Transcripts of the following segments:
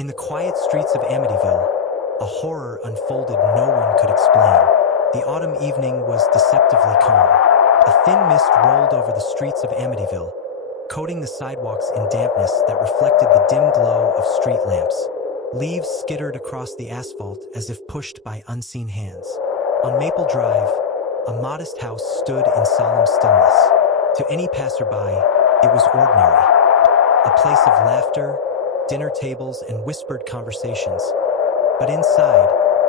In the quiet streets of Amityville, a horror unfolded no one could explain. The autumn evening was deceptively calm. A thin mist rolled over the streets of Amityville, coating the sidewalks in dampness that reflected the dim glow of street lamps. Leaves skittered across the asphalt as if pushed by unseen hands. On Maple Drive, a modest house stood in solemn stillness. To any passerby, it was ordinary. A place of laughter, dinner tables, and whispered conversations. But inside,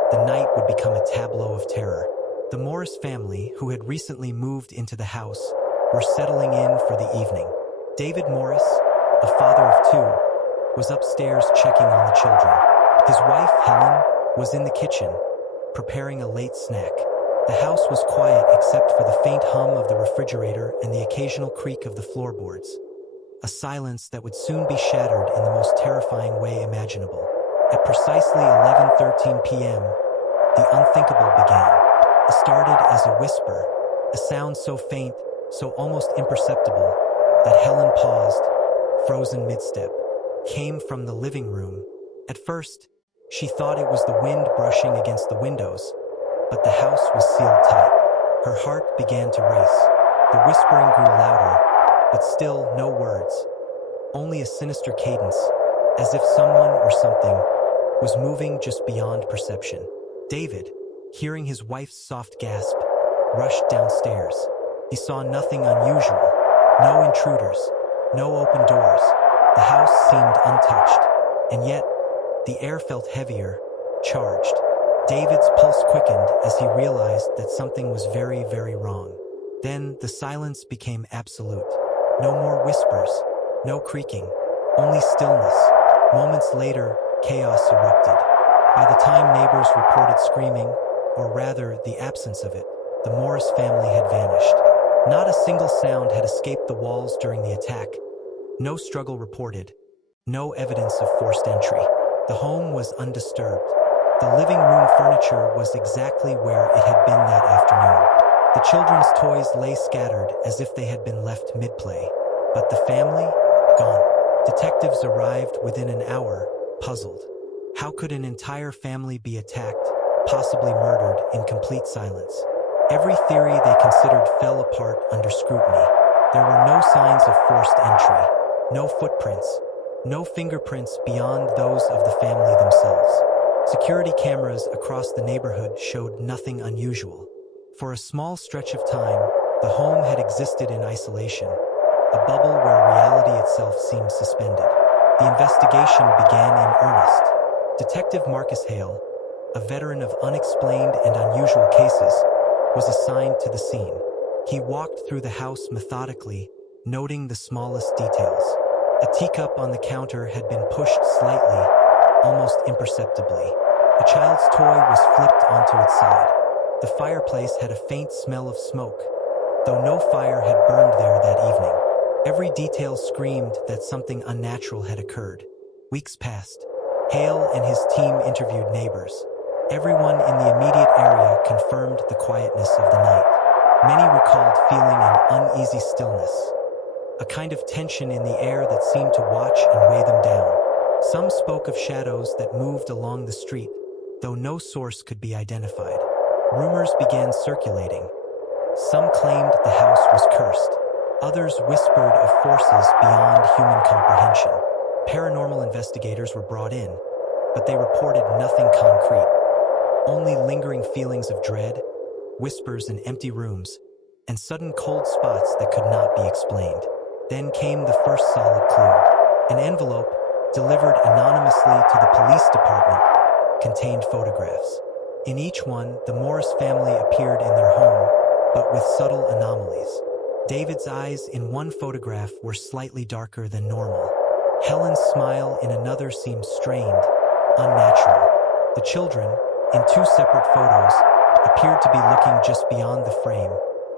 the night would become a tableau of terror. The Morris family, who had recently moved into the house, were settling in for the evening. David Morris, a father of two, was upstairs checking on the children. His wife, Helen, was in the kitchen, preparing a late snack. The house was quiet except for the faint hum of the refrigerator and the occasional creak of the floorboards. A silence that would soon be shattered in the most terrifying way imaginable. At precisely 11:13 p.m., the unthinkable began. It started as a whisper, a sound so faint, so almost imperceptible, that Helen paused, frozen mid-step. Came from the living room. At first, she thought it was the wind brushing against the windows, but the house was sealed tight. Her heart began to race. The whispering grew louder, but still no words. Only a sinister cadence, as if someone or something was moving just beyond perception. David, hearing his wife's soft gasp, rushed downstairs. He saw nothing unusual, no intruders, no open doors. The house seemed untouched, and yet the air felt heavier, charged. David's pulse quickened as he realized that something was very, very wrong. Then the silence became absolute. No more whispers, no creaking, only stillness. Moments later, chaos erupted. By the time neighbors reported screaming, or rather the absence of it, the Morris family had vanished. Not a single sound had escaped the walls during the attack. No struggle reported, no evidence of forced entry. The home was undisturbed. The living room furniture was exactly where it had been that afternoon. The children's toys lay scattered as if they had been left mid-play. But the family? Gone. Detectives arrived within an hour, puzzled. How could an entire family be attacked, possibly murdered, in complete silence? Every theory they considered fell apart under scrutiny. There were no signs of forced entry, no footprints, no fingerprints beyond those of the family themselves. Security cameras across the neighborhood showed nothing unusual. For a small stretch of time, the home had existed in isolation, a bubble where reality itself seemed suspended. The investigation began in earnest. Detective Marcus Hale, a veteran of unexplained and unusual cases, was assigned to the scene. He walked through the house methodically, noting the smallest details. A teacup on the counter had been pushed slightly, almost imperceptibly. A child's toy was flipped onto its side. The fireplace had a faint smell of smoke, though no fire had burned there that evening. Every detail screamed that something unnatural had occurred. Weeks passed. Hale and his team interviewed neighbors. Everyone in the immediate area confirmed the quietness of the night. Many recalled feeling an uneasy stillness, a kind of tension in the air that seemed to watch and weigh them down. Some spoke of shadows that moved along the street, though no source could be identified. Rumors began circulating. Some claimed the house was cursed. Others whispered of forces beyond human comprehension. Paranormal investigators were brought in, but they reported nothing concrete. Only lingering feelings of dread, whispers in empty rooms, and sudden cold spots that could not be explained. Then came the first solid clue. An envelope, delivered anonymously to the police department, contained photographs. In each one, the Morris family appeared in their home, but with subtle anomalies. David's eyes in one photograph were slightly darker than normal. Helen's smile in another seemed strained, unnatural. The children, in two separate photos, appeared to be looking just beyond the frame,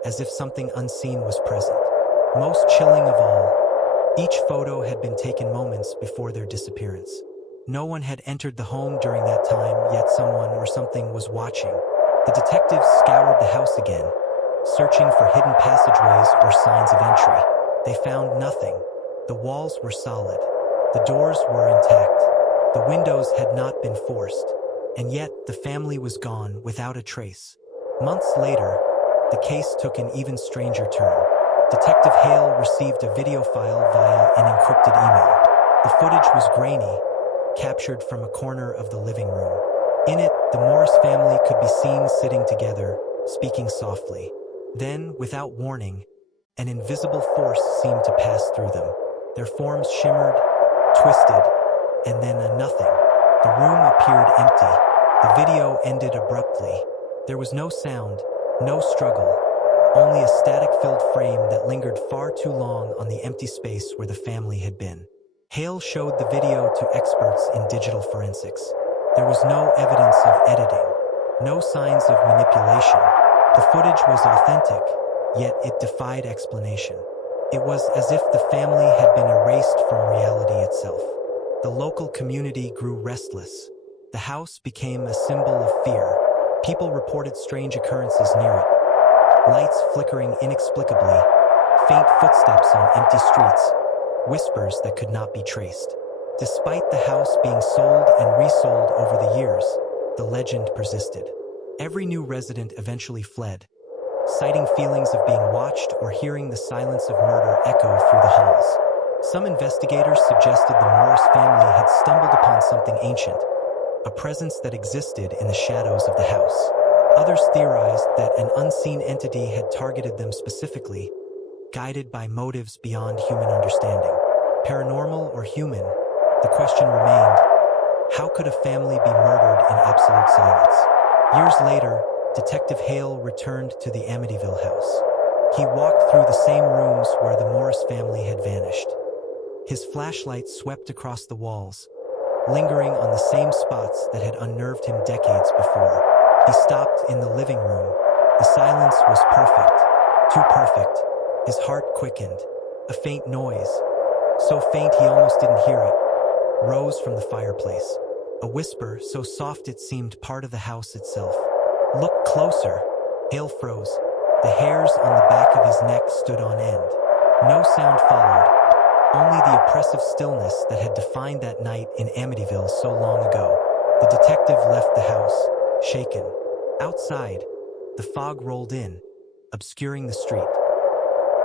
as if something unseen was present. Most chilling of all, each photo had been taken moments before their disappearance. No one had entered the home during that time, yet someone or something was watching. The detectives scoured the house again, searching for hidden passageways or signs of entry. They found nothing. The walls were solid. The doors were intact. The windows had not been forced, and yet the family was gone without a trace. Months later, the case took an even stranger turn. Detective Hale received a video file via an encrypted email. The footage was grainy, captured from a corner of the living room. In it, the Morris family could be seen sitting together, speaking softly. Then, without warning, an invisible force seemed to pass through them. Their forms shimmered, twisted, and then a nothing. The room appeared empty. The video ended abruptly. There was no sound, no struggle, only a static-filled frame that lingered far too long on the empty space where the family had been. Hale showed the video to experts in digital forensics. There was no evidence of editing, no signs of manipulation. The footage was authentic, yet it defied explanation. It was as if the family had been erased from reality itself. The local community grew restless. The house became a symbol of fear. People reported strange occurrences near it. Lights flickering inexplicably, faint footsteps on empty streets, whispers that could not be traced. Despite the house being sold and resold over the years, the legend persisted. Every new resident eventually fled, citing feelings of being watched or hearing the silence of murder echo through the halls. Some investigators suggested the Morris family had stumbled upon something ancient, a presence that existed in the shadows of the house. Others theorized that an unseen entity had targeted them specifically, guided by motives beyond human understanding. Paranormal or human, the question remained, how could a family be murdered in absolute silence? Years later, Detective Hale returned to the Amityville house. He walked through the same rooms where the Morris family had vanished. His flashlight swept across the walls, lingering on the same spots that had unnerved him decades before. He stopped in the living room. The silence was perfect, too perfect. His heart quickened. A faint noise, so faint he almost didn't hear it, rose from the fireplace. A whisper so soft it seemed part of the house itself. "Look closer." Hale froze. The hairs on the back of his neck stood on end. No sound followed, only the oppressive stillness that had defined that night in Amityville so long ago. The detective left the house, shaken. Outside, the fog rolled in, obscuring the street.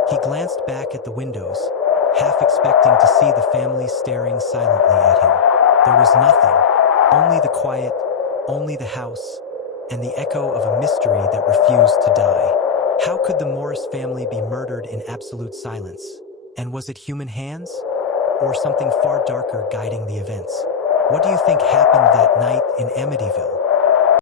He glanced back at the windows, half expecting to see the family staring silently at him. There was nothing, only the quiet, only the house, and the echo of a mystery that refused to die. How could the Morris family be murdered in absolute silence? And was it human hands? Or something far darker guiding the events? What do you think happened that night in Amityville?